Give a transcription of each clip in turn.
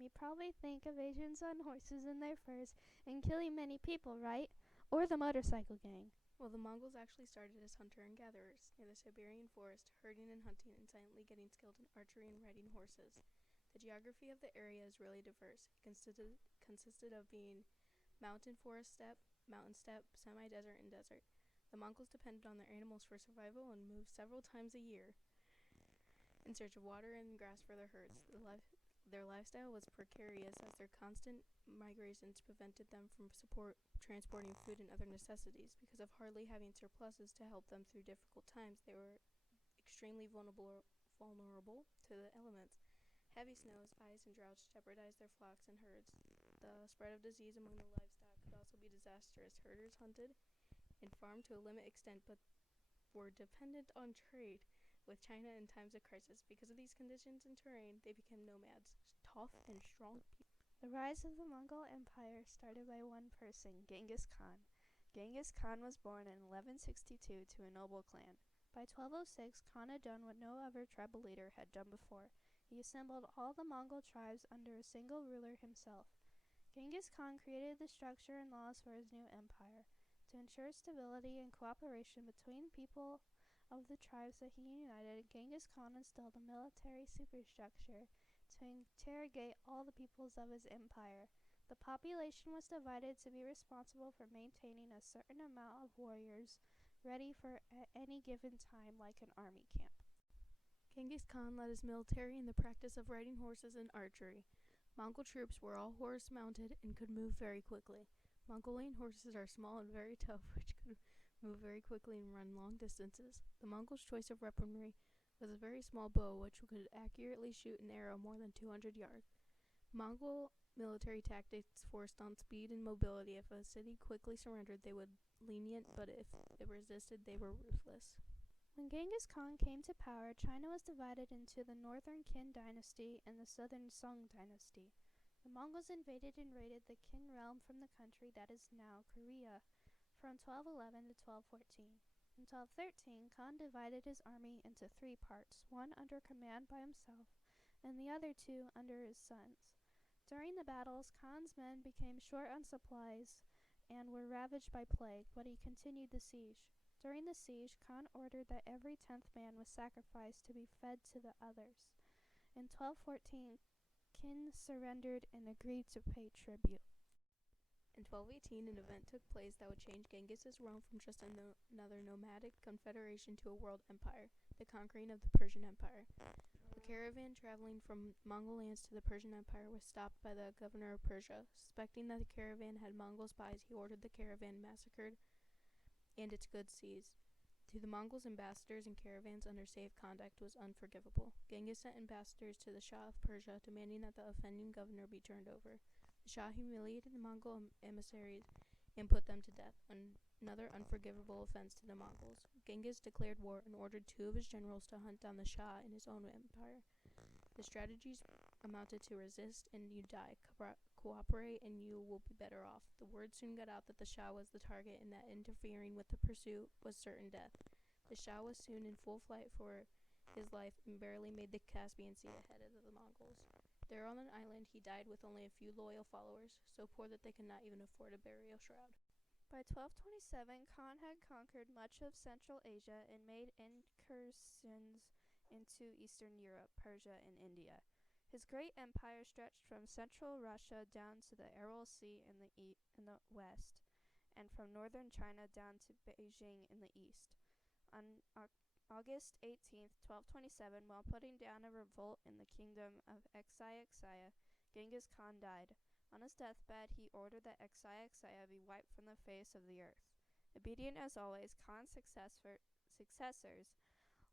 You probably think of Asians on horses in their furs and killing many people, right? Or the motorcycle gang. Well, the Mongols actually started as hunter and gatherers near the Siberian forest, herding and hunting and silently getting skilled in archery and riding horses. The geography of the area is really diverse. It consisted of being mountain forest steppe, mountain steppe, semi-desert, and desert. The Mongols depended on their animals for survival and moved several times a year in search of water and grass for their herds. Their lifestyle was precarious as their constant migrations prevented them from transporting food and other necessities. Because of hardly having surpluses to help them through difficult times, they were extremely vulnerable to the elements. Heavy snows, ice, and droughts jeopardized their flocks and herds. The spread of disease among the livestock could also be disastrous. Herders hunted and farmed to a limited extent, but were dependent on trade with China in times of crisis. Because of these conditions and terrain, they became nomads, tough and strong people. The rise of the Mongol Empire started by one person, Genghis Khan. Genghis Khan was born in 1162 to a noble clan. By 1206, Khan had done what no other tribal leader had done before. He assembled all the Mongol tribes under a single ruler himself. Genghis Khan created the structure and laws for his new empire. To ensure stability and cooperation between people of the tribes that he united, Genghis Khan installed a military superstructure to interrogate all the peoples of his empire. The population was divided to be responsible for maintaining a certain amount of warriors ready for at any given time, like an army camp. Genghis Khan led his military in the practice of riding horses and archery. Mongol troops were all horse-mounted and could move very quickly. Mongolian horses are small and very tough, which could move very quickly and run long distances. The Mongols' choice of weaponry was a very small bow, which could accurately shoot an arrow more than 200 yards. Mongol military tactics forced on speed and mobility. If a city quickly surrendered, they would lenient, but if it resisted, they were ruthless. When Genghis Khan came to power, China was divided into the northern Qin dynasty and the southern Song dynasty. The Mongols invaded and raided the Qin realm from the country that is now Korea from 1211 to 1214. In 1213, Khan divided his army into three parts, one under command by himself and the other two under his sons. During the battles, Khan's men became short on supplies and were ravaged by plague, but he continued the siege. During the siege, Khan ordered that every 10th man was sacrificed to be fed to the others. In 1214, Qin surrendered and agreed to pay tribute. In 1218, an event took place that would change Genghis's realm from just another nomadic confederation to a world empire, the conquering of the Persian Empire. The caravan traveling from Mongol lands to the Persian Empire was stopped by the governor of Persia. Suspecting that the caravan had Mongol spies, he ordered the caravan massacred and its goods seized. To the Mongols, ambassadors and caravans under safe conduct was unforgivable. Genghis sent ambassadors to the Shah of Persia, demanding that the offending governor be turned over. The Shah humiliated the Mongol emissaries and put them to death, another unforgivable offense to the Mongols. Genghis declared war and ordered 2 of his generals to hunt down the Shah in his own empire. The strategies amounted to resist and you die, cooperate and you will be better off. The word soon got out that the Shah was the target and that interfering with the pursuit was certain death. The Shah was soon in full flight for his life and barely made the Caspian Sea ahead of the Mongols. There on an island, he died with only a few loyal followers, so poor that they could not even afford a burial shroud. By 1227, Khan had conquered much of Central Asia and made incursions into Eastern Europe, Persia, and India. His great empire stretched from central Russia down to the Aral Sea in the west, and from northern China down to Beijing in the east. On August 18, 1227, while putting down a revolt in the kingdom of Exia, Genghis Khan died. On his deathbed, he ordered that Exia be wiped from the face of the earth. Obedient as always, Khan's successors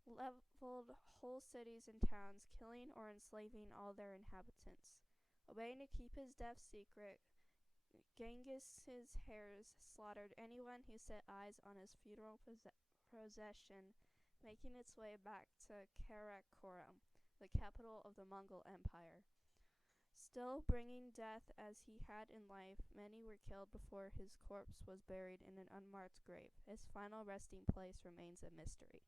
leveled whole cities and towns, killing or enslaving all their inhabitants. Obeying to keep his death secret, Genghis's heirs slaughtered anyone who set eyes on his funeral procession, making its way back to Karakoram, the capital of the Mongol Empire. Still bringing death as he had in life, many were killed before his corpse was buried in an unmarked grave. His final resting place remains a mystery.